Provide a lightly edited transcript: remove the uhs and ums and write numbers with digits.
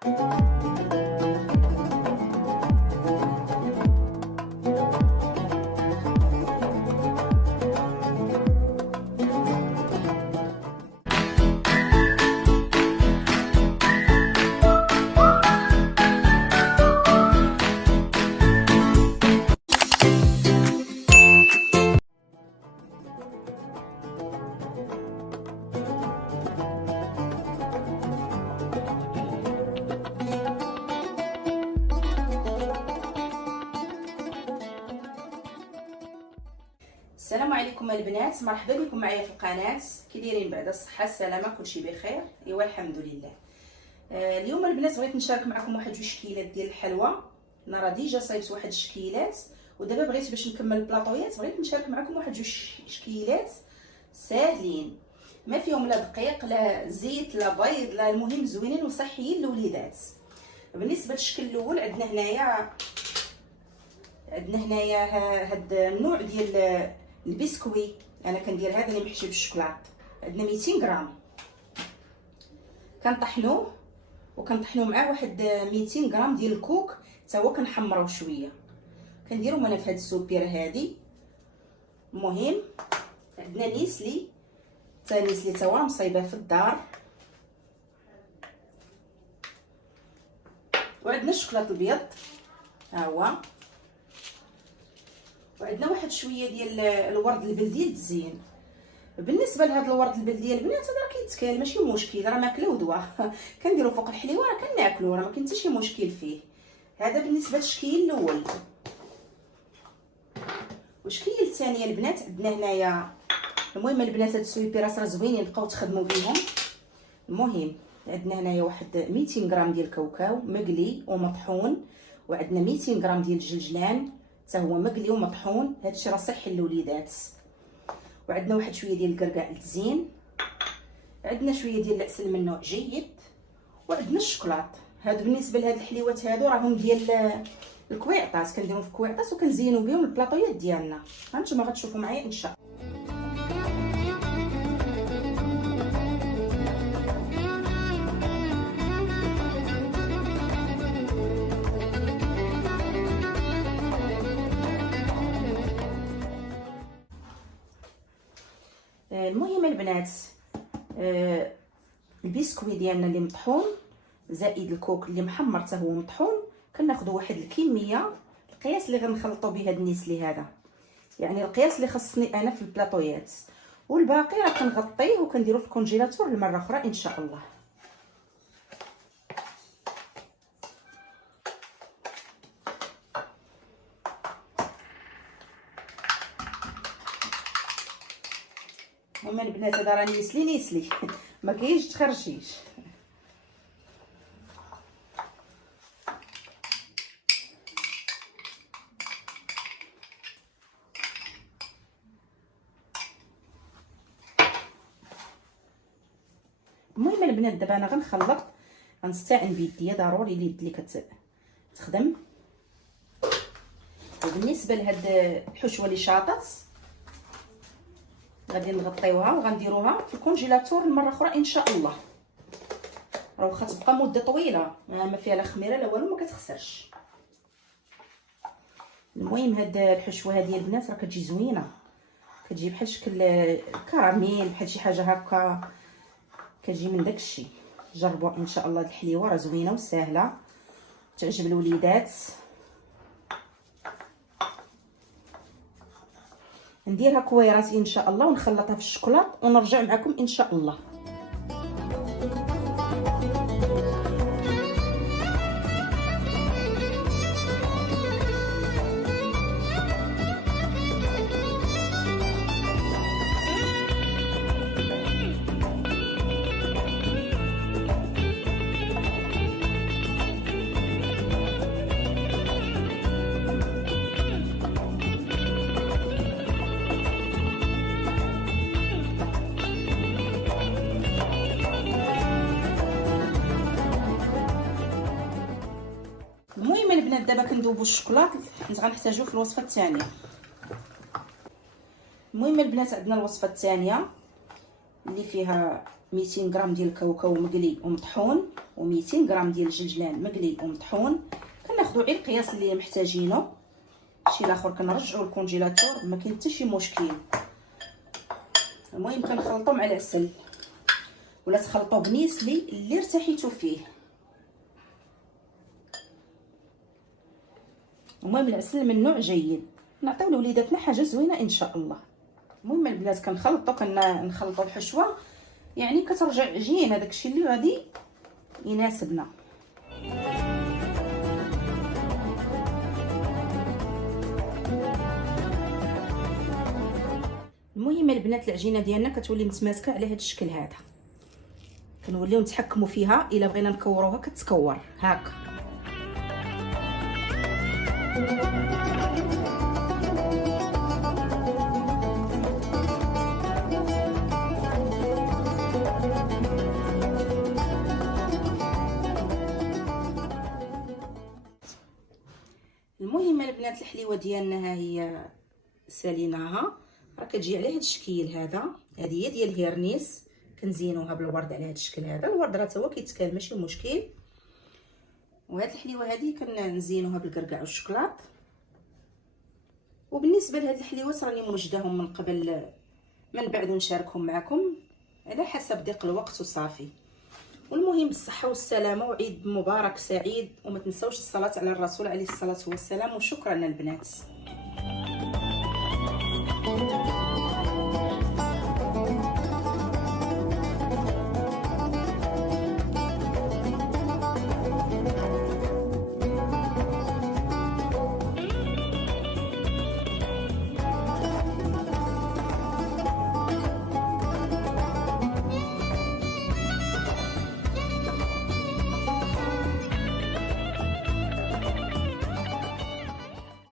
السلام عليكم البنات، مرحبا بكم معايا في القناه. كي دايرين بعد الصحه السلامه كلشي بخير؟ ايوا الحمد لله. اليوم البنات بغيت نشارك معكم واحد جوج شكيلات ديال الحلوى. انا راه ديجا صايبت واحد الشكيلات، ودابا بغيت باش نكمل البلاطويات بغيت نشارك معكم واحد جوج شكيلات ساهلين، ما فيهم لا دقيق لا زيت لا بيض لا، المهم زوينين وصحيين للوليدات. بالنسبه للشكل الاول عندنا هنايا هاد النوع ديال البسكوي. انا كندير هذا اللي محشي بالشوكولاط. عندنا 200 غرام كنطحنوه، وكنطحنوا معاه واحد 200 غرام ديال الكوك حتى هو كنحمروه شويه. كنديرهم انا في هاد السوبيره هادي. المهم عندنا نيسلي تا هو مصايبه في الدار، وعندنا الشوكولاط الابيض ها هو، وعندنا واحد شويه ديال الورد البلدي للتزيين. بالنسبه لهذا الورد البلدي البنات هذا راه كيتكال ماشي مشكل، راه ماكله ودواء كنديرو فوق الحليوه راه كناكلو، راه ما كاين حتى شي مشكل فيه. هذا بالنسبه للشكل الاول. والشكل الثانيه البنات عندنا هنايا، المهم البنات هاد السويبيرات راه زوينين بقاو تخدموا بهم. المهم عندنا هنايا واحد 200 غرام ديال الكاوكاو مقلي ومطحون، وعندنا 200 غرام ديال الجلجلان حتى هو مقلي ومطحون، هادشي راه صحي للوليدات. وعندنا واحد شويه ديال الكركاع للتزيين، عندنا شويه ديال العسل المنوع جيد، وعندنا الشوكولاط. هادو بالنسبه لهاد الحليوات هادو راهم ديال الكويعطات، كنديرهم في كويعطات وكنزينوا بهم البلاطويات ديالنا. هانتوما غتشوفوا معايا ان شاء الله. المهم البنات البسكوي ديالنا اللي مطحون زائد الكوك اللي محمر حتى هو مطحون، كناخذوا واحد الكميه، القياس اللي غنخلطوا به هاد النسلي هذا، يعني القياس اللي خصني انا في البلاطويات، والباقي راه كنغطيه وكنديرو في الكونجيلاتور لمره اخرى ان شاء الله. هما البنات هذا راه نيسلي ما كاينش تخرجيش. المهم البنات دابا انا غنخلط، غنستعين بيديا، ضروري اليد اللي كتخدم. وبالنسبه لهاد الحشوه اللي شاطت غادي نغطيوها وغنديروها في الكونجيلاتور المره اخرى ان شاء الله. راه واخا تبقى مده طويله ما فيها لا خميره لا والو، ما كتخسرش. المهم هاد الحشوه هذه البنات راه كتجي زوينه، كتجي بحال شكل كراميل، بحال شي حاجه هكا، كتجي من داكشي. جربوا ان شاء الله. الحليوه راه زوينه وسهله تعجب الوليدات. نديرها كويرات ان شاء الله ونخلطها في الشوكولاط ونرجع معكم ان شاء الله. المهم البنات دابا كندوبوا الشوكولاط حيت غنحتاجوه في الوصفه الثانيه. المهم البنات عندنا الوصفه الثانيه اللي فيها 200 غرام ديال الكاوكاو مقلي ومطحون، و200 غرام ديال الجلجلان مقلي ومطحون. كناخذوا غير القياس اللي محتاجينه، شي الاخر كنرجعوا للكونجيلاتور، ما كاين حتى شي مشكل. المهم كنخلطوا مع العسل، ولا تخلطوا بنيسلي اللي ارتحيتوا فيه. المهم العسل من نوع جيد، نعطيو لوليداتنا حاجه زوينه ان شاء الله. المهم البنات كنخلطوا الحشوه، يعني كترجع عجين، هذاك الشيء اللي غادي يناسبنا. المهم البنات العجينه ديالنا كتولي متماسكه على هذا الشكل هذا، كنوليو نتحكموا فيها. الا بغينا نكوروها كتكور هكا. المهم البنات الحليوه ديالنا ها هي ساليناها، راه كتجي على هذا الشكل هذا. هذه هي ديال هيرنيس، كنزينوها بالورد على هذا الشكل هذا. الورد راه تا هو كيتكال ماشي مشكل. وهاد الحليوه هذه كنزينوها بالكركاع والشوكلاط. وبالنسبه لهاد الحليوات راني موجداهم من قبل، من بعد نشاركهم معكم على حسب ضيق الوقت وصافي. والمهم بالصحه والسلامه، وعيد مبارك سعيد. وما تنساوش الصلاه على الرسول عليه الصلاه والسلام. وشكرا البنات.